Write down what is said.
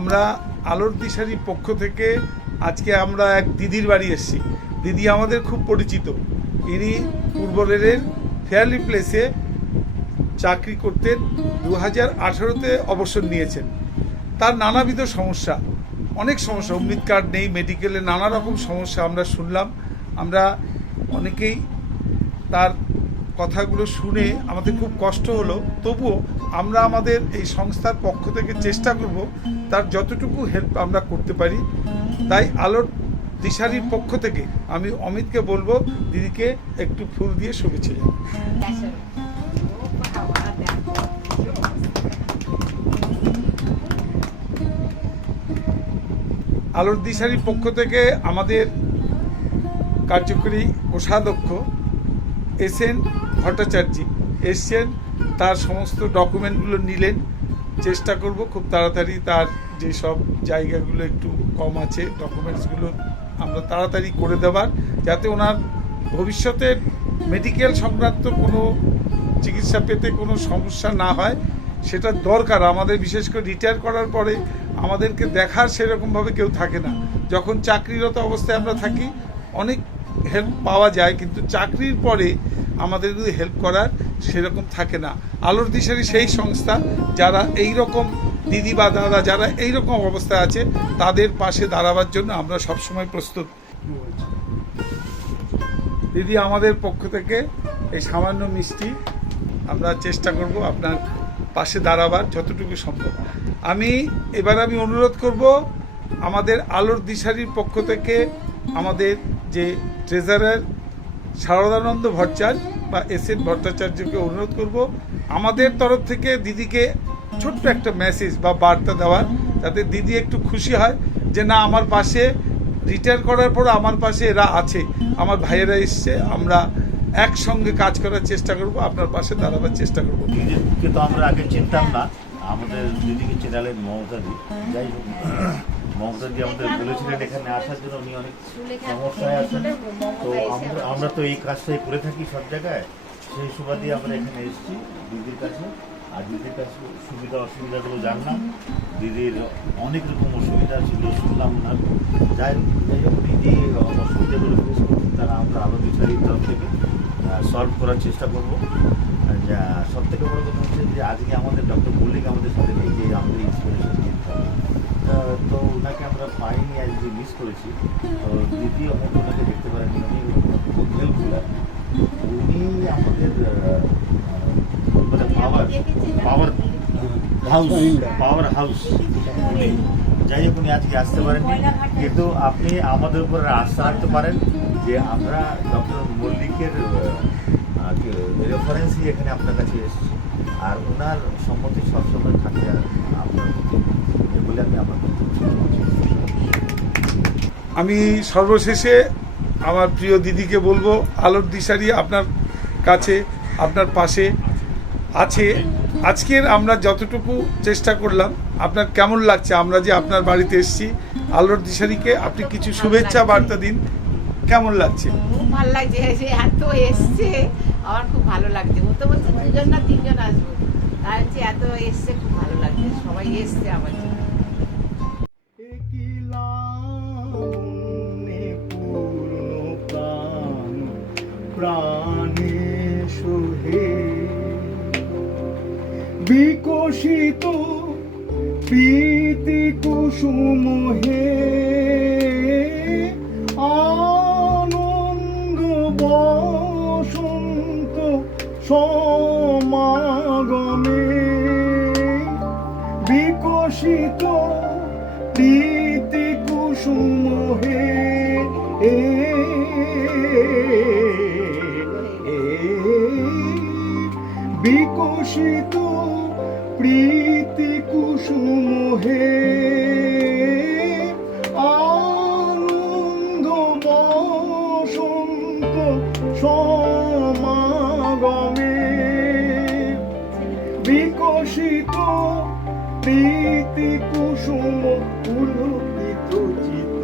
আমরা আলোর দিশারির পক্ষ থেকে আজকে আমরা এক দিদির বাড়ি এসেছি। দিদি আমাদের খুব পরিচিত। ইনি পূর্ব রেলের ফেয়ারলি প্লেসে চাকরি করতেন দু হাজার আঠারোতে অবসর নিয়েছেন। তার নানাবিধ সমস্যা, অনেক সমস্যা, অমৃত কার্ড নেই মেডিকেলে নানা রকম সমস্যা আমরা শুনলাম। আমরা অনেকেই তার কথাগুলো শুনে আমাদের খুব কষ্ট হলো তবুও আমরা আমাদের এই সংস্থার পক্ষ থেকে চেষ্টা করব তার যতটুকু হেল্প আমরা করতে পারি তাই আলোর দিশারির পক্ষ থেকে আমি অমিতকে বলব, দিদিকে একটু ফুল দিয়ে শুভেচ্ছা জানাই। আলোর দিশারির পক্ষ থেকে আমাদের কার্যকরী কোষাধ্যক্ষ এস এন ভট্টাচার্য এসছেন, তার সমস্ত ডকুমেন্টগুলো নিলেন। চেষ্টা করব খুব তাড়াতাড়ি তার যেসব জায়গাগুলো একটু কম আছে, ডকুমেন্টসগুলো আমরা তাড়াতাড়ি করে দেওয়ার যাতে ওনার ভবিষ্যতের মেডিকেল সংক্রান্ত কোনো চিকিৎসা পেতে কোনো সমস্যা না হয়। সেটা দরকার। আমাদের বিশেষ করে রিটায়ার করার পরে আমাদেরকে দেখার সেরকমভাবে কেউ থাকে না। যখন চাকরিরত অবস্থায় আমরা থাকি, অনেক হেল্প পাওয়া যায়, কিন্তু চাকরির পরে আমাদের যদি হেল্প করার সেরকম থাকে না। আলোর দিশারি সেই সংস্থা যারা এই রকম দিদি বা দাদা যারা এই রকম অবস্থায় আছে, তাদের পাশে দাঁড়াবার জন্য আমরা সবসময় প্রস্তুত। দিদি আমাদের পক্ষ থেকে এই সামান্য মিষ্টি আমরা চেষ্টা করব আপনার পাশে দাঁড়াবার যতটুকু সম্ভব। আমি, এবার আমি অনুরোধ করব, আমাদের আলোর দিশারির পক্ষ থেকে আমাদের যে ট্রেজারার শারদানন্দ ভট্টাচার্য বা এস এন ভট্টাচার্যকে অনুরোধ করব, আমাদের তরফ থেকে দিদিকে ছোট্ট একটা মেসেজ বা বার্তা দেওয়ার, যাতে দিদি একটু খুশি হয় যে না, আমার পাশে রিটায়ার করার পর আমার পাশে এরা আছে, আমার ভাইয়েরা এসছে, আমরা একসঙ্গে কাজ করার চেষ্টা করব, আপনার পাশে দাঁড়াবার চেষ্টা করব। দিদিকে তো আমরা আগে চিনতাম না, আমাদের দিদিকে চেনালেন মমতাদি যাই হোক। মমতাদি আমাদের বলেছিলেন এখানে আসার জন্য উনি অনেক সমস্যায় আছেন। তো আমরা আমরা তো এই কাজটাই করে থাকি সব জায়গায়। সেই সুবাদে আমরা এখানে এসেছি দিদির কাছে। আর দিদির কাছে সুবিধা অসুবিধাগুলো জানলাম। দিদির অনেক রকম অসুবিধা ছিল শুনলাম না। যাই হোক যাই হোক দিদি অসুবিধাগুলো ফেস করছেন তারা আমরা আলো বিচারির তরফ থেকে সলভ করার চেষ্টা করব। যা সব থেকে বড় কথা হচ্ছে যে আজকে আমাদের ডক্টর মল্লিক আমাদের সাথে নেই যে আমাদের ইন্সপিরেশন ওনাকে আমরা পাইনি আজকে মিস করেছি তো দ্বিতীয় হয়তো ওনাকে দেখতে পারেনি উনি খুব উনি আমাদের মানে পাওয়ার পাওয়ার হাউস পাওয়ার হাউস উনি যাই হোক উনি আজকে আসতে পারেননি। কিন্তু আপনি আমাদের উপর আস্থা রাখতে পারেন যে আমরা ডক্টর মল্লিকের রেফারেন্সই এখানে আপনার কাছে এসেছি। আর ওনার সম্মতি সবসময় থাকে আপনার প্রতি। বলে আমি আমার। আমি সর্বশেষে আমার প্রিয় দিদিকে বলব আলোর দিশারি আপনার কাছে আপনার পাশে আছে। আজকের আমরা যতটুকু চেষ্টা করলাম আপনার কেমন লাগছে? আমরা যে আপনার বাড়িতে এসেছি আলোর দিশারিকে আপনি কিছু শুভেচ্ছা বার্তা দিন। কেমন লাগছে? খুব ভালো লাগছে যে এত এসছে। আমার খুব ভালো লাগছে। ও তো বলছে দুজন না তিনজন আসব। তাই হচ্ছে এত এসছে খুব ভালো লাগছে। সবাই এসছে আমার বিকশিত প্রীতি কুসুম হে আনন্দ বসন্ত সমাগমে বিকশিত প্রীতি কুসুম হে এ বিকশিত প্রীতি কুসুম হে আনন্দ বসন্ত সমাগমে বিকশিত প্রীতি কুসুম পুলকিত চিত